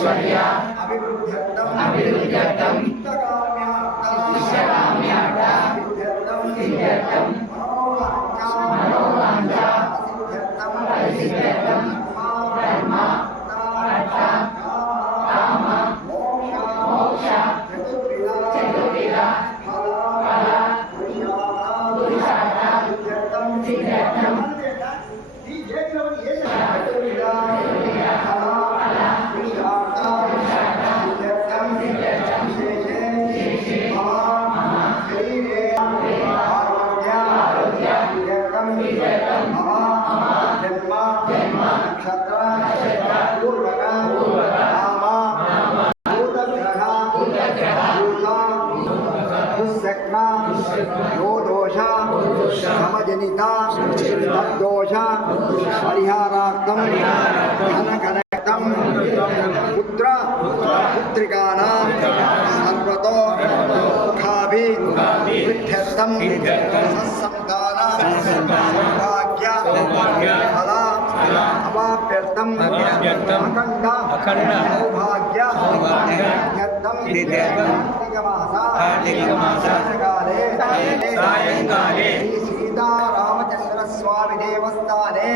Yeah. यो दोष समजनिता तद्दोष परिहारार्थम धनकनकम पुत्र पुत्रिकानां अखंड सौभाग्य సౌభాగ్య సౌభాగ్య వృద్ధ్యర్థం కార్తీక మాస కాలే సాయంకాలే శ్రీ సీతారామచంద్ర స్వామి దేవస్థానే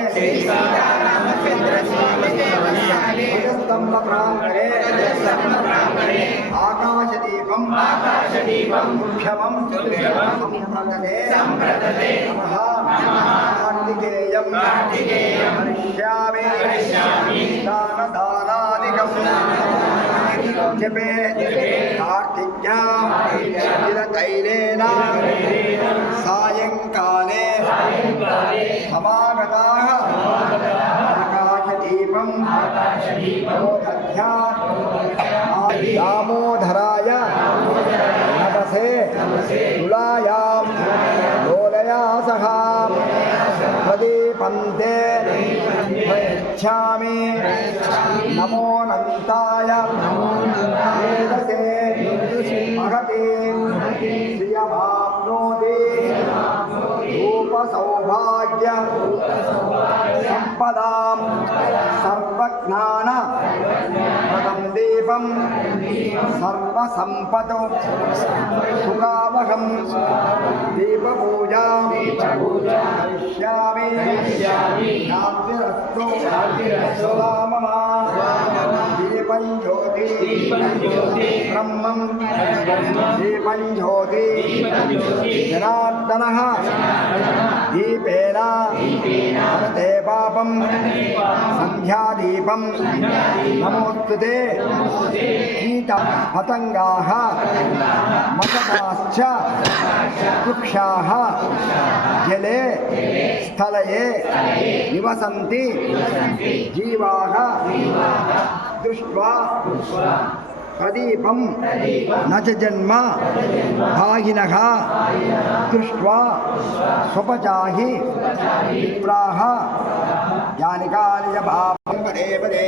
ధ్వజస్తంభ ప్రాంగణే ఆకాశదీపం ఆకాశదీపం ముఖ్యమం ముఖ్యమం సంప్రదతే సంప్రదతే నమః కార్తికేయం కార్తికేయం హరిష్యామి హరిష్యామి దానదానాదికం జపే కార్తిక్యా తిలతైలేన సాయంకాలే సమాగతాః ఆకాశదీపం దామోదరాయ నమసే తులాయాం లోలయా సహ ప్రదీపంతే ప్రయచ్ఛామి నమో నంతాయ వేదసే మహతే శ్రియమాప్నోతి రూపసౌభాగ్య సంపదాం సర్వజ్ఞాన ప్రదం దీపం సర్వసంపద సుఖావహం దీపపూజా కరిష్యామి శాంతిరస్తు స్వామమ దీపం జ్యోతి బ్రహ్మం దీపం జ్యోతి జనార్దన దీపేన హరతే పాపం సంధ్యాదీపం నమోస్తుతే కీట పతంగాः మకటాశ్చ వృక్షాः జలే స్థలయే నివసంతి జీవాः దృష్ట్వా दृष्ट्वा प्रदीपं न च जन्म भागिनः दृष्ट्वा स्वपजाहि विप्राः ज्ञानिकार्यभावं पदे पदे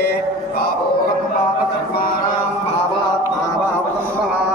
भावोगं भावसर्वाणां भावात्मा भावसम्भवां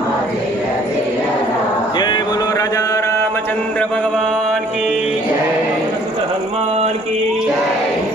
चंद्र भगवान की हनुमान की।